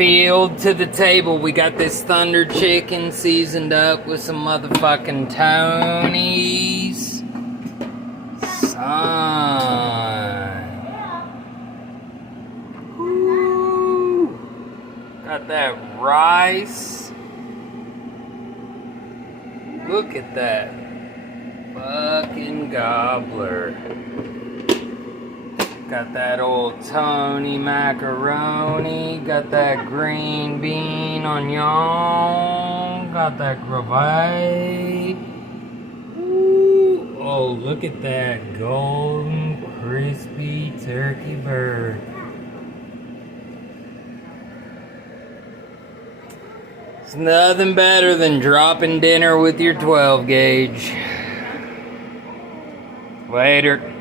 field to the table. We got this thunder chicken seasoned up with some motherfucking Tonys. Son. Woo. Got that rice. Look at that fucking gobbler. Got that old Tony macaroni. Got that green bean onion. Got that gravy. Ooh. Oh, look at that golden, crispy turkey bird. It's nothing better than dropping dinner with your 12 gauge. Later.